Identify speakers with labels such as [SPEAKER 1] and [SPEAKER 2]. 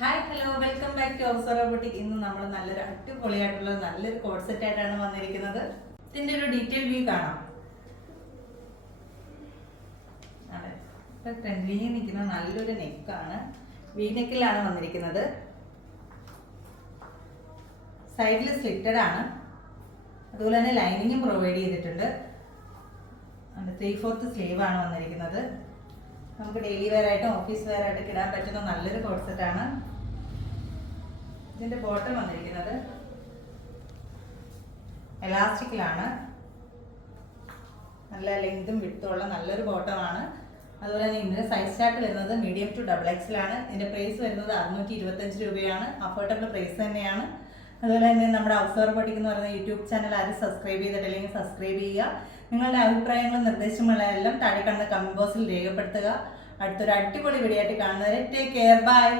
[SPEAKER 1] Hi hello welcome back to observer boutique ഇന്ന് നമ്മൾ നല്ലൊരു അടിപൊളിയായിട്ടുള്ള നല്ലൊരു കോൺസെപ്റ്റ് ആയിട്ടാണ് വന്നിരിക്കുന്നത്. ഇതിന്റെ ഒരു ഡീറ്റെയിൽ വ്യൂ കാണാം. ഫ്രണ്ട്ലി നിൽക്കുന്ന നല്ലൊരു നെക്കാണ് വി നെക്കിലാണ് വന്നിരിക്കുന്നത്. സൈഡിൽ സ്ലിറ്റഡ് ആണ്. അതുപോലെ തന്നെ ലൈനിങ്ങും പ്രൊവൈഡ് ചെയ്തിട്ടുണ്ട്. ത്രീ ഫോർത്ത് സ്ലീവ് ആണ് വന്നിരിക്കുന്നത്. നമുക്ക് ഡെയിലി വെയർ ആയിട്ടും ഓഫീസ് വെയർ ആയിട്ടും ഇടാൻ പറ്റുന്ന നല്ലൊരു കോഡ് സെറ്റ് ആണ്. ഇതിന്റെ ബോട്ടം വന്നിരിക്കുന്നത് എലാസ്റ്റിക്കിലാണ് നല്ല ലെങ്തും വിട്ടും ഉള്ള നല്ലൊരു ബോട്ടമാണ് അതുപോലെ തന്നെ ഇതിന്റെ സൈസ് ചാർട്ട് വരുന്നത് മീഡിയം ടു ഡബിൾ എക്സിലാണ് ഇതിന്റെ പ്രൈസ് വരുന്നത് അറുന്നൂറ്റി ഇരുപത്തഞ്ച് രൂപയാണ്. അഫോർഡബിൾ പ്രൈസ് തന്നെയാണ്. അതുപോലെ തന്നെ നമ്മുടെ ഔസർ ബോട്ടിക് എന്ന് പറയുന്ന യൂട്യൂബ് ചാനൽ ആരും സബ്സ്ക്രൈബ് ചെയ്തിട്ടില്ലെങ്കിൽ സബ്സ്ക്രൈബ് ചെയ്യുക. നിങ്ങളുടെ അഭിപ്രായങ്ങളും നിർദ്ദേശങ്ങളും എല്ലാം താഴെ കാണുന്ന കമന്റ് ബോക്സിൽ രേഖപ്പെടുത്തുക. അടുത്തൊരു അടിപൊളി വീഡിയോ ആയിട്ട് കാണുന്നവരെ ടേക്ക് കെയർ ബൈ